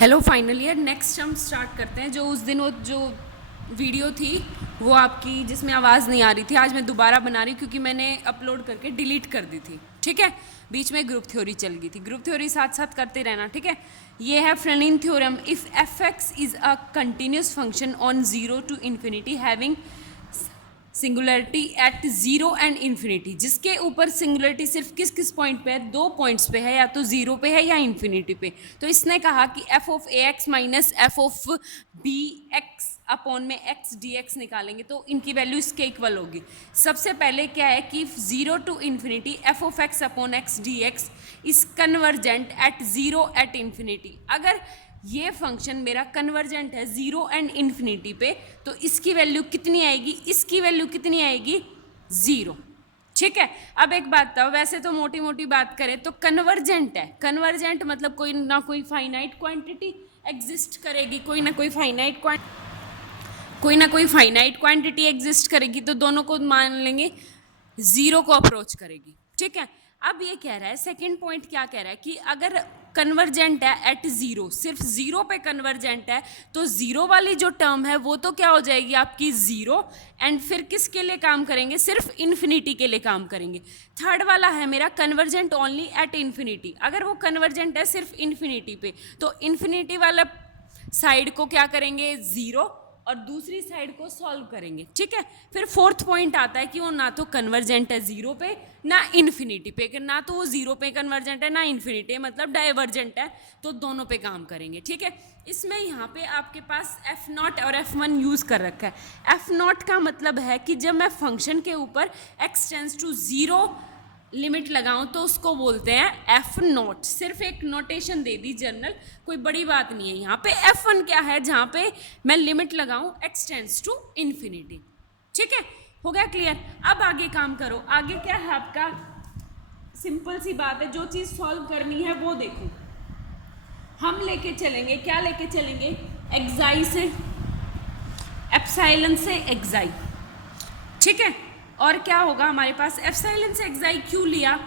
Hello final year next हम start करते हैं। जो उस दिन वो जो वीडियो थी वो आपकी जिसमें आवाज़ नहीं आ रही थी, आज मैं दोबारा बना रही हूँ क्योंकि मैंने अपलोड करके डिलीट कर दी थी। ठीक है, बीच में ग्रुप थ्योरी चल गई थी। ग्रुप थ्योरी साथ साथ करते रहना। ठीक है, ये है Frullani theorem. If F X is a continuous function on zero to infinity having singularity at zero and infinity, जिसके ऊपर सिंगुलरिटी सिर्फ किस किस पॉइंट पे है? दो पॉइंट्स पे है, या तो जीरो पे है या इन्फिनिटी पे। तो इसने कहा कि F of A X minus F of B X upon में एक्स डी एक्स निकालेंगे तो इनकी वैल्यू इसके इक्वल होगी। सबसे पहले क्या है कि zero to infinity F of X upon X D X is convergent at zero at infinity. अगर ये फंक्शन मेरा कन्वर्जेंट है जीरो एंड इन्फिनिटी पे तो इसकी वैल्यू कितनी आएगी? इसकी वैल्यू कितनी आएगी? जीरो। ठीक है, अब एक बात बताओ, वैसे तो मोटी मोटी बात करें तो कन्वर्जेंट है। कन्वर्जेंट मतलब कोई ना कोई फाइनाइट क्वांटिटी एग्जिस्ट करेगी, कोई ना कोई फाइनाइट क्वांटिटी एग्जिस्ट करेगी, तो दोनों को मान लेंगे जीरो को अप्रोच करेगी। ठीक है, अब ये कह रहा है, सेकंड पॉइंट क्या कह रहा है कि अगर कन्वर्जेंट है एट जीरो, सिर्फ जीरो पे कन्वर्जेंट है, तो जीरो वाली जो टर्म है वो तो क्या हो जाएगी आपकी? जीरो। एंड फिर किसके लिए काम करेंगे? सिर्फ इन्फिनिटी के लिए काम करेंगे। थर्ड वाला है मेरा कन्वर्जेंट ओनली एट इन्फिनिटी। अगर वो कन्वर्जेंट है सिर्फ इन्फिनिटी पे तो इन्फिनिटी वाला साइड को क्या करेंगे? जीरो, और दूसरी साइड को सॉल्व करेंगे। ठीक है, फिर फोर्थ पॉइंट आता है कि वो ना तो कन्वर्जेंट है जीरो पे ना इन्फिनिटी पे, ना तो वो जीरो पे कन्वर्जेंट है ना इन्फिनिटी, मतलब डाइवर्जेंट है, तो दोनों पे काम करेंगे। ठीक है, इसमें यहाँ पे आपके पास एफ नॉट और एफ वन यूज़ कर रखा है। एफ नॉट का मतलब है कि जब मैं फंक्शन के ऊपर X tends to zero limit लगाऊं तो उसको बोलते हैं एफ नॉट। सिर्फ एक नोटेशन दे दी जनरल, कोई बड़ी बात नहीं है। यहाँ पे एफ वन क्या है? जहाँ पे मैं लिमिट लगाऊं एक्स टेंस टू इन्फिनिटी। ठीक है, हो गया क्लियर? अब आगे काम करो। आगे क्या है आपका? सिंपल सी बात है, जो चीज़ सॉल्व करनी है वो देखो। हम लेके चलेंगे, क्या लेके चलेंगे? एक्साई से, एप्सिलॉन से एक्साई। ठीक है, और क्या होगा हमारे पास? एप्सिलॉन से एक्साई क्यों लिया?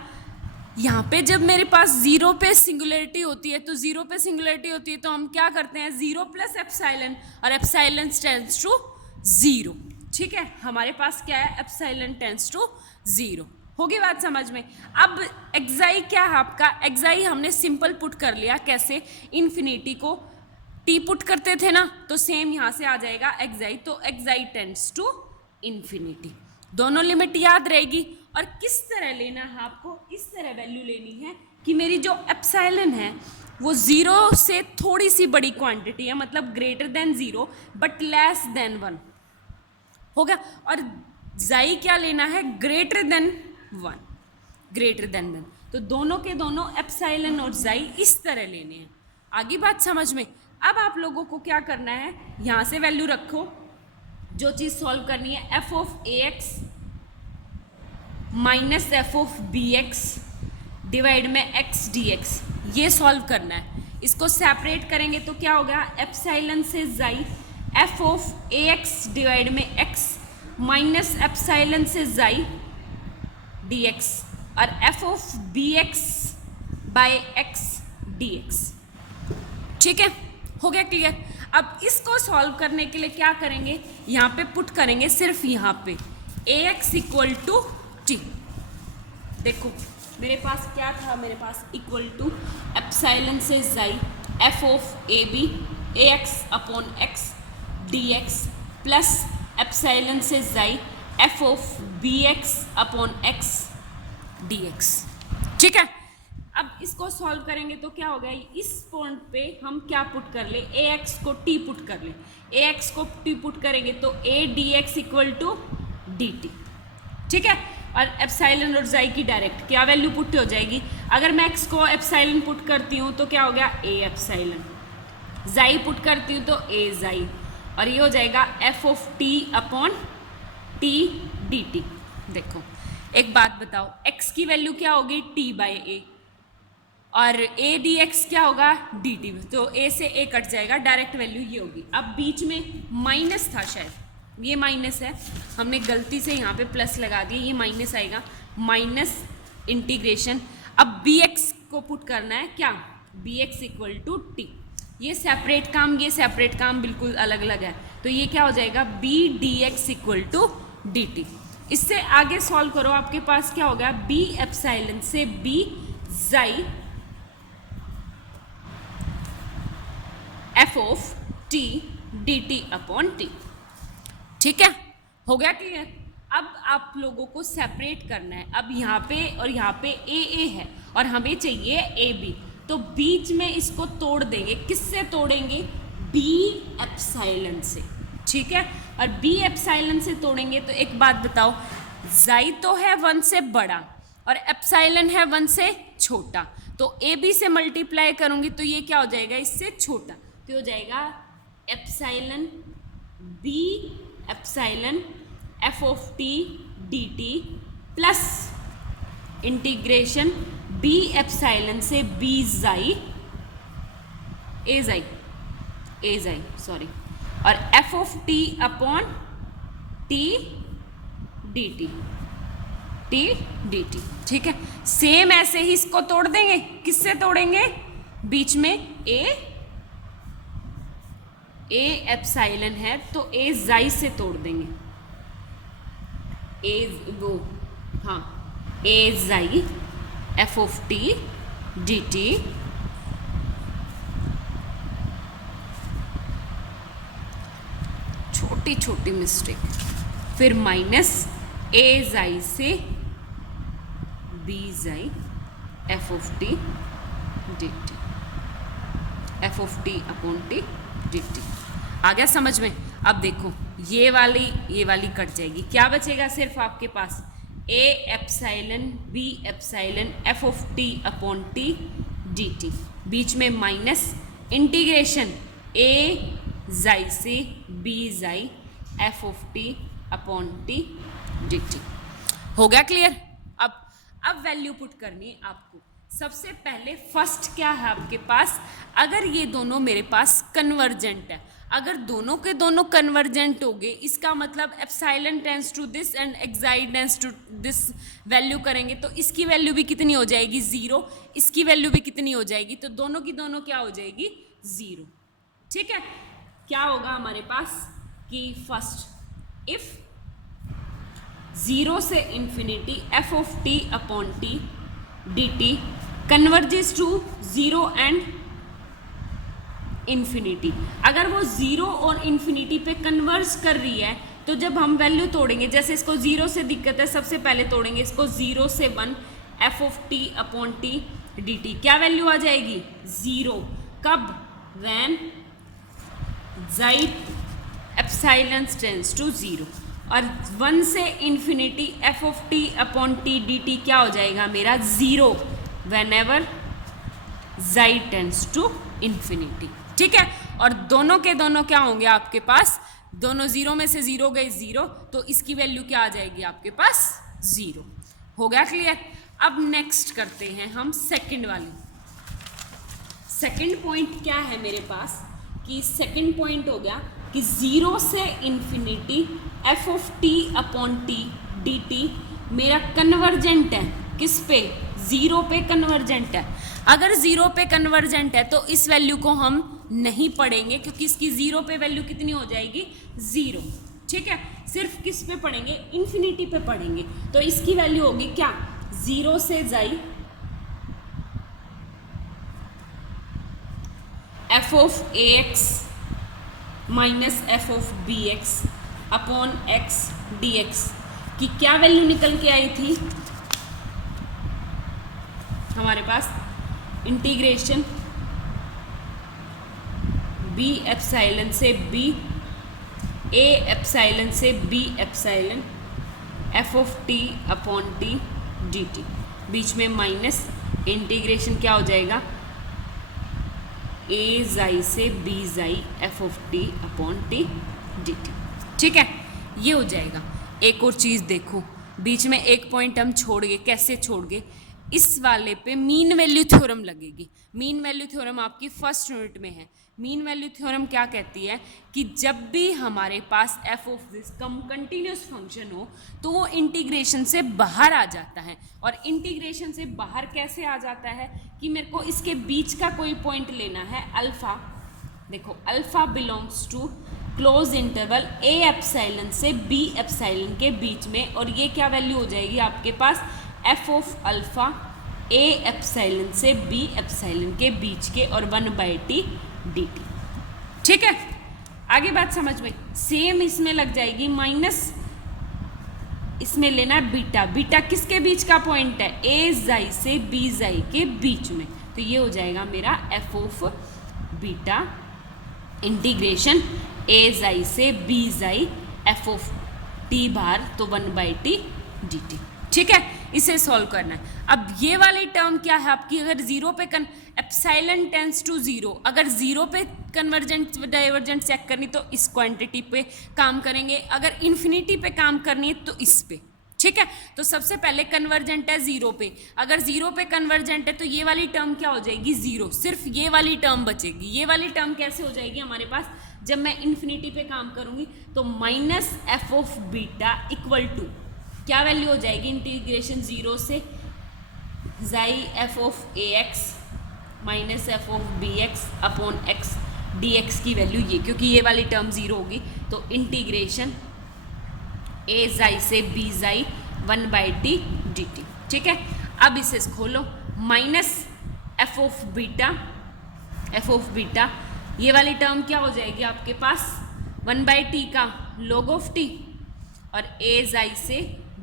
यहाँ पे जब मेरे पास जीरो पे सिंगुलरिटी होती है तो जीरो पे सिंगुलरिटी होती है तो हम क्या करते हैं? जीरो प्लस एप्सिलॉन, और एप्सिलॉन टेंड्स टू जीरो। ठीक है, हमारे पास क्या है? Epsilon tends to zero. होगी बात समझ में? अब एक्साई क्या है आपका? एक्साई हमने सिंपल पुट कर लिया। कैसे? इन्फिनिटी को टी पुट करते थे ना, तो सेम यहाँ से आ जाएगा एक्साई। तो एक्साई टेंड्स टू इन्फिनिटी। दोनों लिमिट याद रहेगी। और किस तरह लेना है आपको? इस तरह वैल्यू लेनी है कि मेरी जो एप्सिलॉन है वो जीरो से थोड़ी सी बड़ी क्वांटिटी है, मतलब greater than zero but less than one. हो गया? और जाई क्या लेना है? Greater than one, greater than one. तो दोनों के दोनों एप्सिलॉन और जाई इस तरह लेने हैं। आगे बात समझ में? अब आप लोगों को क्या करना है? यहाँ से वैल्यू रखो, जो चीज़ सॉल्व करनी है F of A X minus F of B X divide में एक्स डी एक्स, ये सॉल्व करना है। इसको सेपरेट करेंगे तो क्या होगा? एप्सिलॉन से जाई F of A X divide में एक्स माइनस एप्सिलॉन से जाई डी एक्स, और F of B X by X D X. ठीक है, हो गया क्लियर? अब इसको सॉल्व करने के लिए क्या करेंगे? यहाँ पे पुट करेंगे सिर्फ यहाँ पे ए एक्स इक्वल टू टी। देखो मेरे पास क्या था? मेरे पास इक्वल टू एप्सिलॉन से जाई F of A B A X upon X D X plus epsilon से जाई F of B X upon X D X. ठीक है, अब इसको सॉल्व करेंगे तो क्या होगा? इस पॉइंट पे हम क्या पुट कर ले? ए एक्स को टी पुट कर ले। ए एक्स को टी पुट करेंगे तो A D X equal to D T. ठीक है, और एप्सिलॉन और जाई की डायरेक्ट क्या वैल्यू पुट हो जाएगी? अगर मैं एक्स को एप्सिलॉन पुट करती हूँ तो क्या हो गया? A epsilon. जाई पुट करती हूँ तो ए जाई, और ये हो जाएगा F of T upon T D T. देखो एक बात बताओ, एक्स की वैल्यू क्या होगी? टी बाई ए, और ए डी एक्स क्या होगा? D T. तो ए से ए कट जाएगा, डायरेक्ट वैल्यू ये होगी। अब बीच में माइनस था, शायद ये माइनस है, हमने गलती से यहाँ पे प्लस लगा दिया, ये माइनस आएगा। माइनस इंटीग्रेशन, अब बी एक्स को पुट करना है क्या? B X equal to T. ये सेपरेट काम बिल्कुल अलग अलग है, तो ये क्या हो जाएगा B D X equal to D T. इससे आगे सॉल्व करो, आपके पास क्या हो गया बी एप्सिलॉन से बी जाई F of T D T upon T. ठीक है, हो गया क्लियर। अब आप लोगों को सेपरेट करना है। अब यहाँ पे और यहाँ पे ए है और हमें चाहिए ए बी, तो बीच में इसको तोड़ देंगे। किससे तोड़ेंगे? बी एप्सिलॉन से। ठीक है, और बी एप्सिलॉन से तोड़ेंगे तो एक बात बताओ, जाई तो है 1 से बड़ा और एप्सिलॉन है 1 से छोटा, तो ए बी से मल्टीप्लाई करूंगी तो ये क्या हो जाएगा इससे छोटा, तो हो जाएगा epsilon B epsilon F of T D T plus integration B epsilon से बी जाई ए जाई सॉरी और F of T upon T D T. ठीक है, सेम ऐसे ही इसको तोड़ देंगे। किससे तोड़ेंगे? बीच में ए एप्सिलॉन है तो ए जाई से तोड़ देंगे। ए जाई F of T D T छोटी मिस्टेक, फिर माइनस ए जाई से बी जाई F of T D T, F of T upon T D T. आ गया समझ में? अब देखो ये वाली कट जाएगी, क्या बचेगा सिर्फ आपके पास A epsilon B epsilon F of T upon T D T, बीच में माइनस इंटीग्रेशन ए जाई से बी जाई F of T upon T D T. हो गया क्लियर? अब वैल्यू पुट करनी है आपको। सबसे पहले फर्स्ट क्या है आपके पास, अगर ये दोनों मेरे पास कन्वर्जेंट है, अगर दोनों के दोनों कन्वर्जेंट हो गए, इसका मतलब epsilon tends to this and xi tends to this value करेंगे तो इसकी वैल्यू भी कितनी हो जाएगी 0, इसकी वैल्यू भी कितनी हो जाएगी, तो दोनों की दोनों क्या हो जाएगी 0। ठीक है, क्या होगा हमारे पास कि फर्स्ट इफ 0 से infinity F of T upon T D T converges to 0 and infinity, अगर वो 0 और इन्फिनिटी पे कन्वर्ज कर रही है तो जब हम वैल्यू तोड़ेंगे, जैसे इसको 0 से दिक्कत है, सबसे पहले तोड़ेंगे इसको 0 से 1 F of T upon T D T, क्या वैल्यू आ जाएगी 0। कब? व्हेन जाई एप्सिलॉन टेंस टू 0, और 1 से infinity F of T upon T D T क्या हो जाएगा मेरा 0 वेन एवर जाई टेंस टू इन्फिनिटी। ठीक है, और दोनों के दोनों क्या होंगे आपके पास, दोनों 0 में से 0 गए 0, तो इसकी वैल्यू क्या आ जाएगी आपके पास 0। हो गया क्लियर? अब नेक्स्ट करते हैं हम सेकंड वाली। सेकंड पॉइंट क्या है मेरे पास कि सेकंड पॉइंट हो गया कि 0 से infinity F of T upon T D T मेरा कन्वर्जेंट है। किस पे? 0 पे कन्वर्जेंट है। अगर 0 पे कन्वर्जेंट है तो इस वैल्यू को हम नहीं पढ़ेंगे क्योंकि इसकी 0 पे वैल्यू कितनी हो जाएगी 0। ठीक है, सिर्फ किस पे पढ़ेंगे? इन्फिनिटी पे पढ़ेंगे, तो इसकी वैल्यू होगी क्या 0 से जाई F of A X minus F of B X upon X D X की क्या वैल्यू निकल के आई थी हमारे पास? इंटीग्रेशन बी एप्सिलॉन से बी ए एप्सिलॉन से B epsilon F of T upon T D T, बीच में माइनस इंटीग्रेशन क्या हो जाएगा ए जाई से बी जाई F of T upon T D T. ठीक है, ये हो जाएगा। एक और चीज़ देखो, बीच में एक पॉइंट हम छोड़ गए। कैसे छोड़ गए? इस वाले पे मीन वैल्यू थ्योरम लगेगी। मीन वैल्यू थ्योरम आपकी फर्स्ट यूनिट में है। मीन वैल्यू थ्योरम क्या कहती है कि जब भी हमारे पास F of this continuous function हो तो वो इंटीग्रेशन से बाहर आ जाता है। और इंटीग्रेशन से बाहर कैसे आ जाता है कि मेरे को इसके बीच का कोई पॉइंट लेना है अल्फ़ा, देखो alpha belongs to close interval A epsilon से बी एप्साइलन के बीच में, और ये क्या वैल्यू हो जाएगी आपके पास F of alpha A epsilon से बी एप्साइलन के बीच के और 1/t dt। ठीक है, आगे बात समझ में। सेम इसमें लग जाएगी माइनस, इसमें लेना है बीटा। बीटा किसके बीच का पॉइंट है? ए जाई से बी जाई के बीच में, तो ये हो जाएगा मेरा F of beta integration A जाई से बी जाई एफ ऑफ टी बार, तो 1/t dt। ठीक है, इसे सॉल्व करना है। अब ये वाली टर्म क्या है आपकी, अगर जीरो पे एप्सिलॉन टेंस टू जीरो, अगर जीरो पे कन्वर्जेंट डाइवर्जेंट चेक करनी तो इस क्वांटिटी पे काम करेंगे, अगर इन्फिनिटी पे काम करनी है तो इस पे। ठीक है, तो सबसे पहले कन्वर्जेंट है जीरो पे, अगर जीरो पे कन्वर्जेंट है तो ये वाली टर्म क्या हो जाएगी? जीरो, सिर्फ ये वाली टर्म बचेगी। ये वाली टर्म कैसे हो जाएगी हमारे पास, जब मैं इन्फिनिटी पे काम करूंगी तो minus F of beta equal to क्या वैल्यू हो जाएगी, इंटीग्रेशन जीरो से जाई F of A X minus F of B X upon X D X की वैल्यू ये, क्योंकि ये वाली टर्म जीरो होगी, तो इंटीग्रेशन ए जाई से बी जाई 1/t dt। ठीक है, अब इसे खोलो, माइनस एफ ऑफ बीटा ये वाली टर्म क्या हो जाएगी आपके पास 1/t का log ऑफ t और a जाई से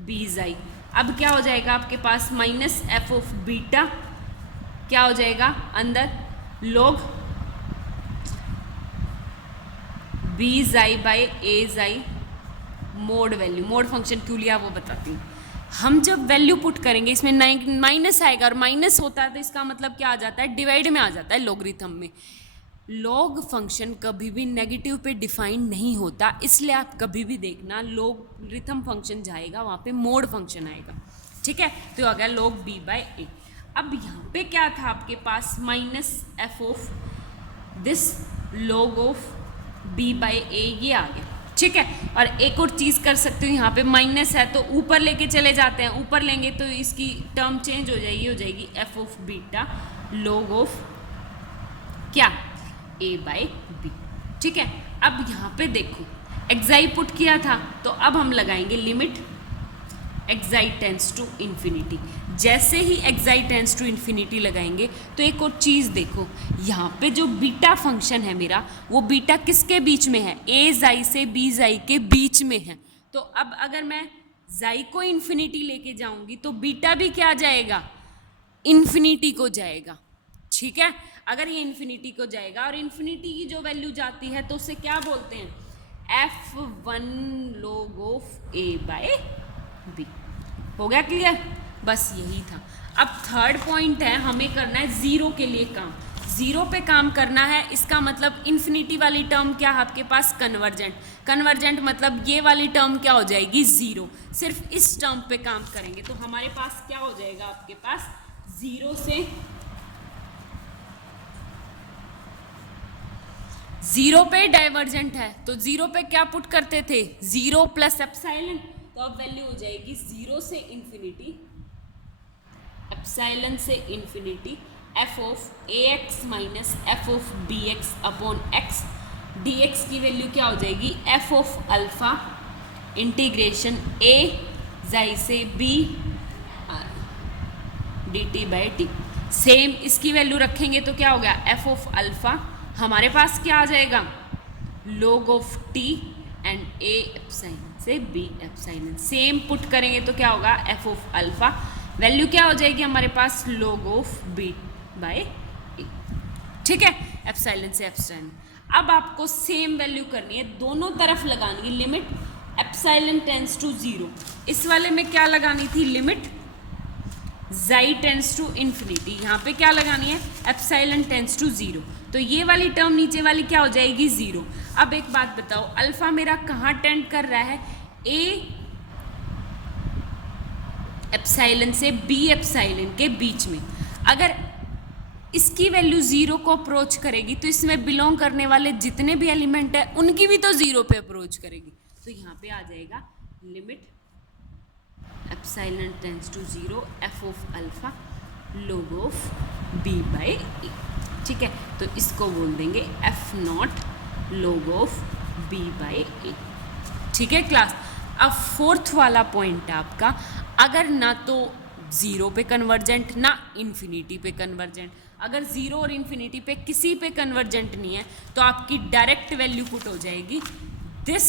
b जाई। अब क्या हो जाएगा आपके पास माइनस एफ ऑफ बीटा क्या हो जाएगा अंदर log b जाई बाई a जाई मोड वैल्यू। मोड फंक्शन क्यों लिया वो बताती हूँ। हम जब वैल्यू पुट करेंगे इसमें माइनस आएगा, और माइनस होता है तो इसका मतलब क्या आ जाता है, डिवाइड में आ जाता है लॉगरिथम में। लॉग फंक्शन कभी भी नेगेटिव पे डिफाइन नहीं होता, इसलिए आप कभी भी देखना लॉगरिथम फंक्शन जाएगा वहाँ पे मोड फंक्शन आएगा। ठीक है, तो आ गया log b बाई ए। अब यहाँ पे क्या था आपके पास minus F of this log of b by A, ये आ गया। ठीक है, और एक और चीज़ कर सकते हो, यहाँ पे माइनस है तो ऊपर लेके चले जाते हैं, ऊपर लेंगे तो इसकी टर्म चेंज हो जाएगी F of beta log of क्या a बाई बी। ठीक है, अब यहाँ पे देखो एक्साई पुट किया था, तो अब हम लगाएंगे limit xi tends to infinity. जैसे ही एक्साई टेंस टू इन्फिनिटी लगाएंगे तो एक और चीज़ देखो, यहाँ पे जो बीटा फंक्शन है मेरा, वो बीटा किसके बीच में है, ए जाई से बी जाई के बीच में है। तो अब अगर मैं जाई को इन्फिनिटी लेके जाऊंगी तो बीटा भी क्या जाएगा, इन्फिनिटी को जाएगा। ठीक है, अगर ये इन्फिनिटी को जाएगा और इन्फिनिटी की जो वैल्यू जाती है तो उसे क्या बोलते हैं, f1 log of a by b। हो गया क्लियर, बस यही था। अब थर्ड पॉइंट है, हमें करना है जीरो के लिए काम, जीरो पे काम करना है। इसका मतलब इन्फिनिटी वाली टर्म क्या है आपके पास, कन्वर्जेंट मतलब ये वाली टर्म क्या हो जाएगी, जीरो। सिर्फ इस टर्म पे काम करेंगे तो हमारे पास क्या हो जाएगा आपके पास, जीरो से जीरो पे डाइवर्जेंट है तो जीरो पे क्या पुट करते थे, जीरो प्लस एप्सिलॉन, तो अब वैल्यू हो जाएगी जीरो से इन्फिनिटी एप्सिलॉन से infinity F of A X minus F of B X upon X D X की वैल्यू क्या हो जाएगी, F of alpha integration A जाई से B D T by T. Same इसकी वैल्यू रखेंगे तो क्या हो गया, एफ ऑफ अल्फा हमारे पास क्या आ जाएगा, log of t and a epsilon से b एप्सिलॉन। सेम पुट करेंगे तो क्या होगा, f ऑफ अल्फा वैल्यू क्या हो जाएगी हमारे पास, log of b by a। ठीक है, एप्सिलॉन से एप्सिलॉन। अब आपको सेम वैल्यू करनी है, दोनों तरफ लगानी है limit epsilon tends to zero. इस वाले में क्या लगानी थी, लिमिट जाई टेंस टू इन्फिनिटी। यहाँ पे क्या लगानी है, एप्सिलॉन टेंस टू जीरो। तो ये वाली टर्म नीचे वाली क्या हो जाएगी, जीरो। अब एक बात बताओ, अल्फा मेरा कहाँ टेंड कर रहा है, ए एप्सिलॉन से बी एप्सिलॉन के बीच में। अगर इसकी वैल्यू जीरो को अप्रोच करेगी तो इसमें बिलोंग करने वाले जितने भी एलिमेंट है उनकी भी तो जीरो पे अप्रोच करेगी। तो यहाँ पे आ जाएगा limit epsilon tends to zero F of alpha log of b by A. ठीक है, तो इसको बोल देंगे F naught log of b by A. ठीक है क्लास। अब फोर्थ वाला पॉइंट है आपका, अगर ना तो ज़ीरो पे कन्वर्जेंट ना इन्फिनिटी पे कन्वर्जेंट, अगर ज़ीरो और इन्फिनिटी पे किसी पे कन्वर्जेंट नहीं है तो आपकी डायरेक्ट वैल्यू पुट हो जाएगी दिस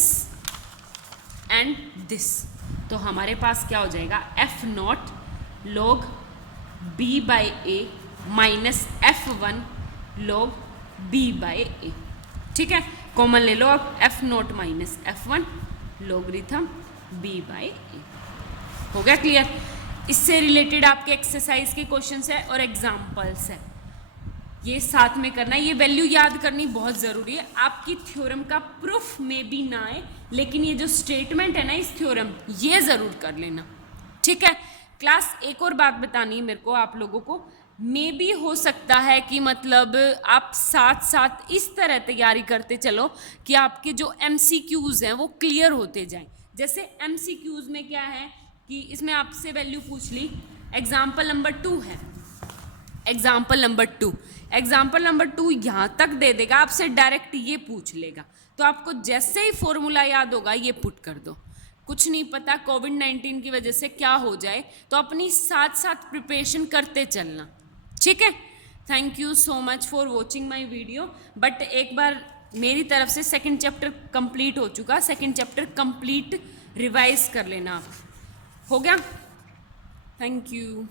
एंड दिस। तो हमारे पास क्या हो जाएगा, F naught log b by A minus F one log b by A. ठीक है, कॉमन ले लो अब, F naught minus F one logarithm b by A. हो गया क्लियर। इससे रिलेटेड आपके एक्सरसाइज के क्वेश्चंस है और एग्जाम्पल्स है, ये साथ में करना है। ये वैल्यू याद करनी बहुत ज़रूरी है, आपकी थ्योरम का प्रूफ में भी ना आए लेकिन ये जो स्टेटमेंट है ना इस थ्योरम, ये ज़रूर कर लेना। ठीक है क्लास, एक और बात बतानी है मेरे को आप लोगों को, मे भी हो सकता है कि मतलब आप साथ साथ इस तरह तैयारी करते चलो कि आपके जो MCQs हैं वो क्लियर होते जाएं। जैसे MCQs में क्या है कि इसमें आपसे वैल्यू पूछ ली, एग्जाम्पल नंबर 2 है, एग्जाम्पल नंबर टू यहाँ तक दे देगा, आपसे डायरेक्ट ये पूछ लेगा, तो आपको जैसे ही फॉर्मूला याद होगा ये पुट कर दो। कुछ नहीं पता कोविड-19 की वजह से क्या हो जाए, तो अपनी साथ साथ प्रिपरेशन करते चलना। ठीक है, thank you so much for watching my video. But एक बार मेरी तरफ से सेकंड चैप्टर कंप्लीट हो चुका, सेकंड चैप्टर कंप्लीट रिवाइज कर लेना आप। हो गया, थैंक यू।